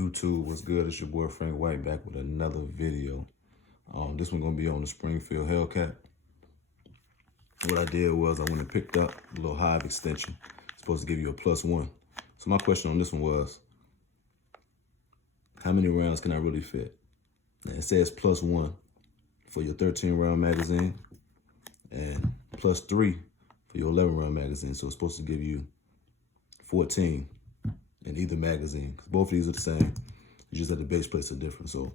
YouTube, what's good? It's your boy Frank White back with another video. This one gonna be on the Springfield Hellcat. What I did was I went and picked up a little hyve extension. It's supposed to give you a +1. So my question on this one was, how many rounds can I really fit? Now it says +1 for your 13-round magazine and +3 for your 11-round magazine. So it's supposed to give you 14 in either magazine. Both of these are the same. It's just that the base plates are different. So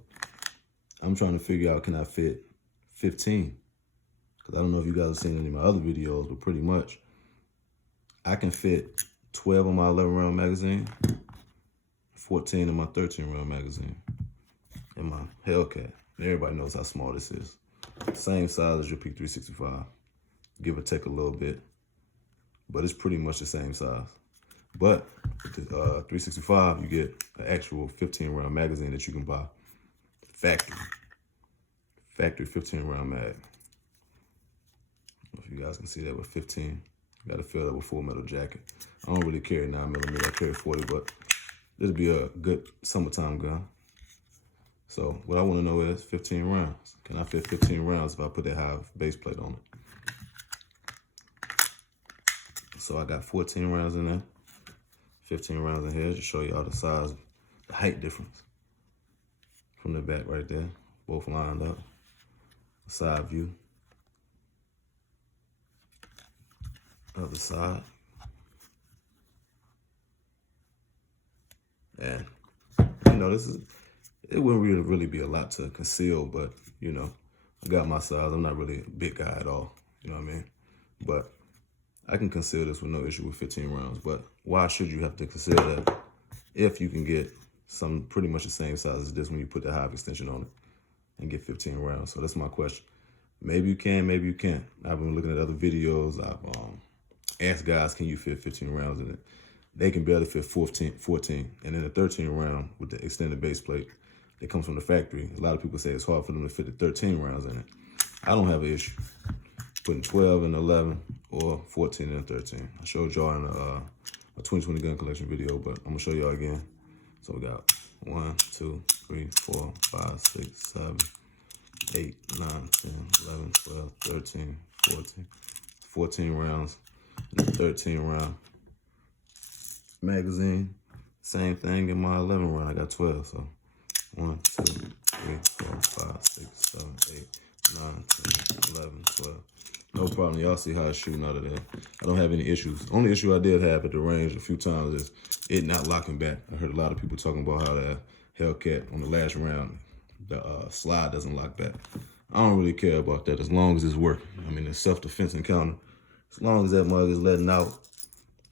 I'm trying to figure out, can I fit 15? Because I don't know if you guys have seen any of my other videos, but pretty much I can fit 12 on my 11-round magazine, 14 in my 13-round magazine, in my Hellcat. And everybody knows how small this is. Same size as your Peak 365, give or take a little bit, but it's pretty much the same size. But with the 365, you get an actual 15-round magazine that you can buy. Factory 15-round mag. If you guys can see that with 15, you got to fill that with Full Metal jacket. I don't really carry 9mm, I carry 40, but this would be a good summertime gun. So what I want to know is 15 rounds. Can I fit 15 rounds if I put that hyve base plate on it? So I got 14 rounds in there. 15 rounds in here, just show y'all the size, the height difference. From the back right there, both lined up. Side view. Other side. And, you know, it wouldn't really be a lot to conceal, but, you know, I got my size. I'm not really a big guy at all, you know what I mean? But I can conceal this with no issue with 15 rounds, but why should you have to conceal that if you can get some pretty much the same size as this when you put the hyve extension on it and get 15 rounds? So that's my question. Maybe you can, maybe you can't. I've been looking at other videos. I've asked guys, can you fit 15 rounds in it? They can barely fit 14. And then the 13 round with the extended base plate that comes from the factory, a lot of people say it's hard for them to fit the 13 rounds in it. I don't have an issue putting 12 and 11 or 14 and 13. I showed y'all in a 2020 gun collection video, but I'm gonna show y'all again. So we got 1, 2, 3, 4, 5, 6, 7, 8, 9, 10, 11, 12, 13, 14. 14 rounds in the 13 round magazine. Same thing in my 11 round. I got 12. So 1, 2, 3, 4, 5, 6, 7, 8, 9, 10, 11, 12. No problem. Y'all see how it's shooting out of there. I don't have any issues. The only issue I did have at the range a few times is it not locking back. I heard a lot of people talking about how the Hellcat on the last round, the slide doesn't lock back. I don't really care about that as long as it's working. I mean, it's self-defense encounter. As long as that mug is letting out,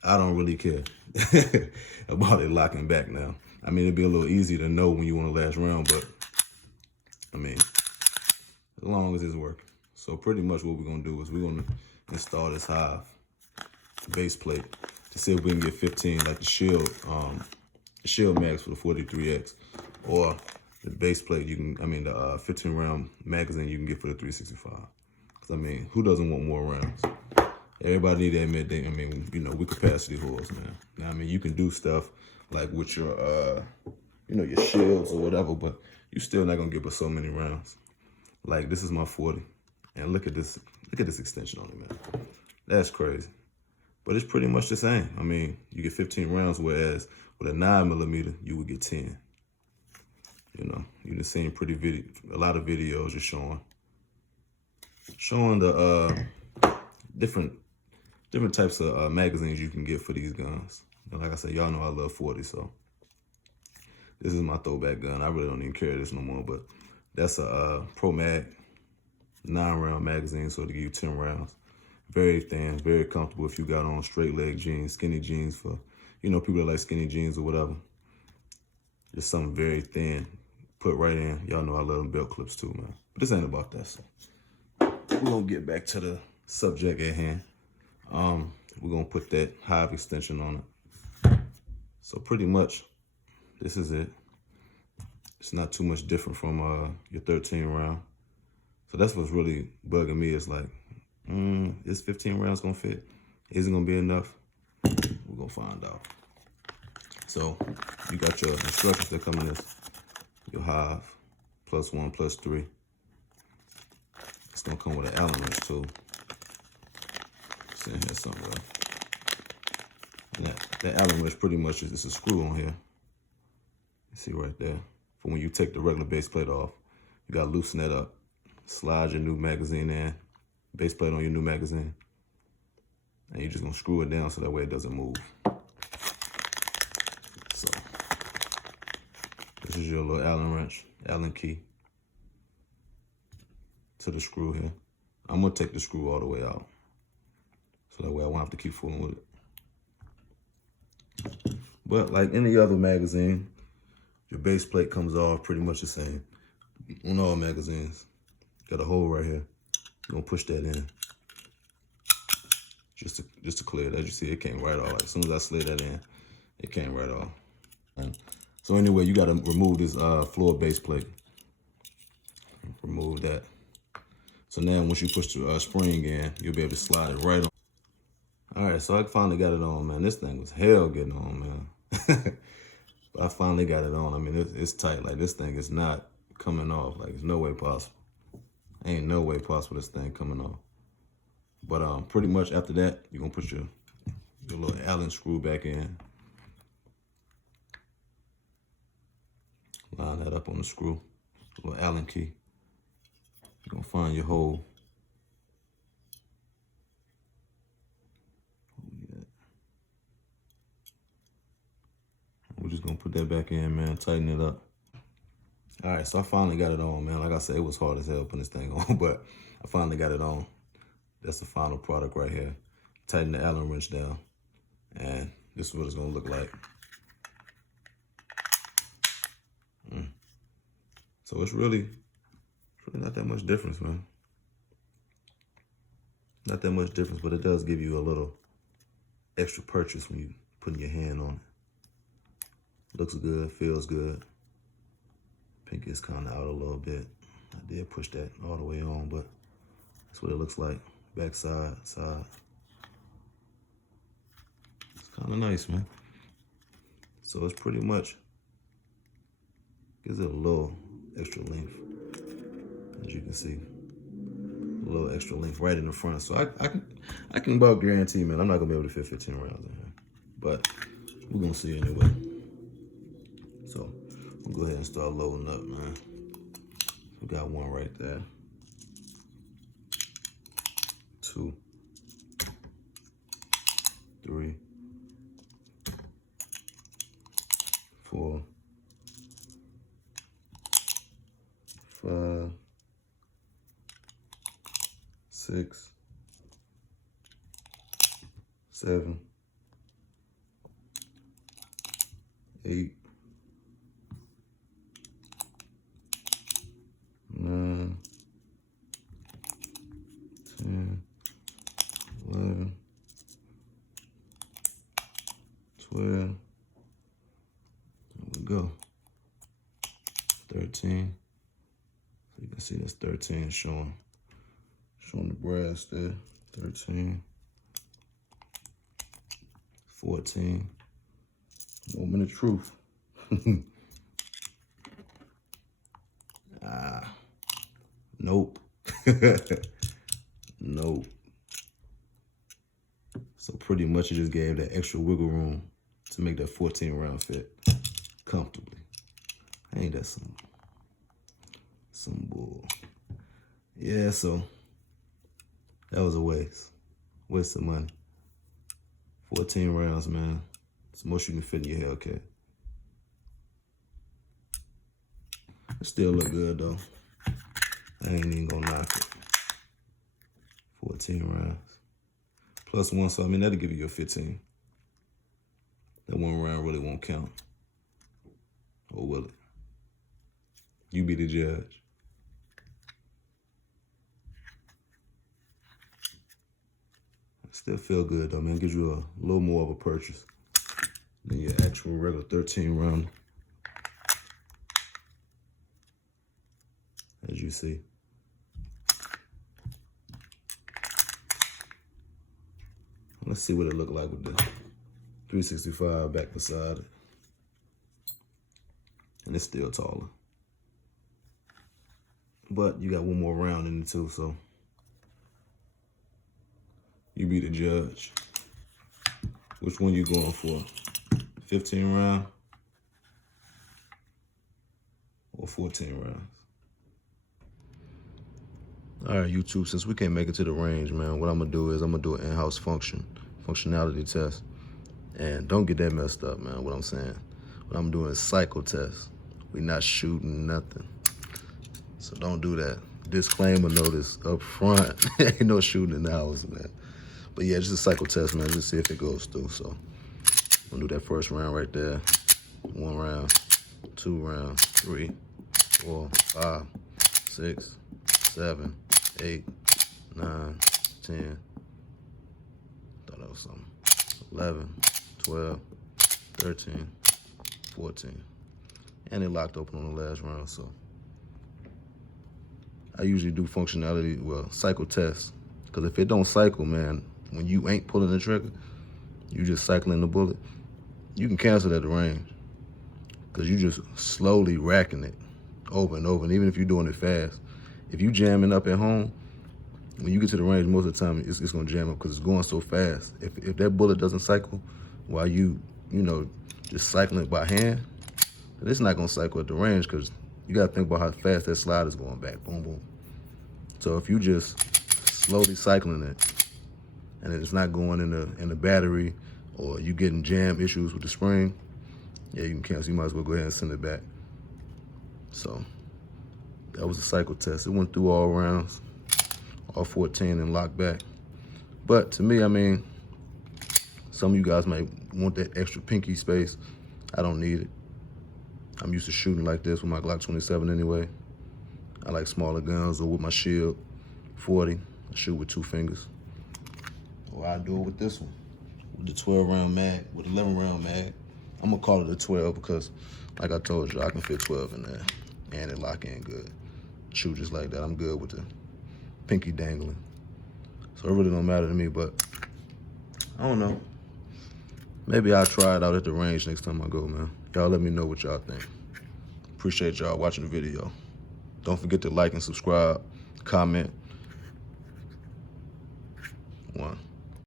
I don't really care about it locking back now. I mean, it'd be a little easy to know when you want the last round, but I mean, as long as it's working. So pretty much what we're gonna do is we're gonna install this hyve base plate to see if we can get 15, like the shield mags for the 43X, or the base plate the 15-round magazine you can get for the 365. Because I mean, who doesn't want more rounds? Everybody need to admit that, we capacity whores, man. Now, I mean, you can do stuff like with your, your shields or whatever, but you still not gonna get but so many rounds. Like, this is my 40. And look at this extension on it, man. That's crazy. But it's pretty much the same. I mean, you get 15 rounds, whereas with a 9mm, you would get 10. You know, you've seen a lot of videos just showing the different types of magazines you can get for these guns. And like I said, y'all know I love 40, so this is my throwback gun. I really don't even carry this no more, but that's a Pro Mag 9-round magazine, so to give you 10 rounds. Very thin, very comfortable if you got on straight leg jeans, skinny jeans for, people that like skinny jeans or whatever. Just something very thin, put right in. Y'all know I love them belt clips too, man. But this ain't about that, so we're gonna get back to the subject at hand. We're gonna put that hyve extension on it. So pretty much, this is it. It's not too much different from your 13 round. So that's what's really bugging me, is like, is 15 rounds gonna fit? Is it gonna be enough? We're gonna find out. So you got your instructions that come in this, your hyve, +1, +3. It's gonna come with an Allen wrench too. It's in here somewhere. And that Allen wrench pretty much is just a screw on here. You see right there. For when you take the regular base plate off, you gotta loosen that up. Slide your new magazine in, base plate on your new magazine. And you're just gonna screw it down so that way it doesn't move. So this is your little Allen wrench, Allen key to the screw here. I'm gonna take the screw all the way out, so that way I won't have to keep fooling with it. But like any other magazine, your base plate comes off pretty much the same on all magazines. Got a hole right here. You're gonna push that in. Just to clear it. As you see, it came right off. Like, as soon as I slid that in, it came right off. And so anyway, you gotta remove this floor base plate. Remove that. So now once you push the spring in, you'll be able to slide it right on. All right, so I finally got it on, man. This thing was hell getting on, man. But I finally got it on. I mean, it's tight. Like, this thing is not coming off. Like, there's no way possible. Ain't no way possible this thing coming off. But pretty much after that, you're gonna put your little Allen screw back in. Line that up on the screw, little Allen key. You're gonna find your hole. We're just gonna put that back in, man, tighten it up. All right, so I finally got it on, man. Like I said, it was hard as hell putting this thing on, but I finally got it on. That's the final product right here. Tighten the Allen wrench down, and this is what it's gonna look like. So it's really not that much difference, man. Not that much difference, but it does give you a little extra purchase when you putting your hand on it. Looks good, feels good. Pinky is kind of out a little bit. I did push that all the way on, but that's what it looks like. Back side, side. It's kind of nice, man. So it's pretty much, gives it a little extra length, as you can see. A little extra length right in the front. So I can about guarantee, man, I'm not gonna be able to fit 15 rounds in here. But we're gonna see anyway. So we'll go ahead and start loading up, man. We got one right there. 2, 3, 4, 5, 6, 7, 8, 9, 10, 11, 12, there we go, 13, so you can see that's 13 showing the brass there, 13, 14, moment of truth. Nope. Nope. So pretty much it just gave that extra wiggle room to make that 14 round fit comfortably. Ain't that some bull? Yeah, so that was a waste. Waste of money. 14 rounds, man. It's the most you can fit in your Hellcat. It still look good though. I ain't even gonna knock it. 14 rounds. +1, so I mean, that'll give you a 15. That one round really won't count. Or will it? You be the judge. Still feel good though, man. Gives you a little more of a purchase than your actual regular 13 round. As you see. Let's see what it looked like with the 365 back beside it. and it's still taller. But you got one more round in it too, so you be the judge. Which one you going for? 15 round or 14 rounds? All right, YouTube, since we can't make it to the range, man, what I'm gonna do is I'm gonna do an in-house functionality test. And don't get that messed up, man, what I'm saying. What I'm doing is cycle test. We not shooting nothing. So don't do that. Disclaimer notice up front. Ain't no shooting in the house, man. But yeah, just a cycle test, man, just see if it goes through. So I'm gonna do that first round right there. 1 round, 2 rounds, 3, 4, 5, 6, 7, 8, 9, 10. Thought that was something. 11, 12, 13, 14. And it locked open on the last round, so. I usually do functionality, well, cycle tests. Because if it don't cycle, man, when you ain't pulling the trigger, you just cycling the bullet, you can cancel at the range. Because you just slowly racking it over and over. And even if you're doing it fast, if you jamming up at home, when you get to the range, most of the time, it's gonna jam up because it's going so fast. If that bullet doesn't cycle while you know, just cycling it by hand, then it's not gonna cycle at the range because you gotta think about how fast that slide is going back, boom, boom. So if you just slowly cycling it and it's not going in the battery or you getting jam issues with the spring, yeah, you can cancel. You might as well go ahead and send it back. So that was a cycle test. It went through all rounds, all 14 and locked back. But to me, I mean, some of you guys might want that extra pinky space. I don't need it. I'm used to shooting like this with my Glock 27 anyway. I like smaller guns, or with my Shield 40, I shoot with 2 fingers. Or I do it with this one, with the 12-round mag, with 11-round mag. I'm gonna call it a 12 because, like I told you, I can fit 12 in there, and it lock in good. Shoot just like that. I'm good with the pinky dangling. So it really don't matter to me, but I don't know. Maybe I'll try it out at the range next time I go, man. Y'all let me know what y'all think. Appreciate y'all watching the video. Don't forget to like and subscribe, comment. 1.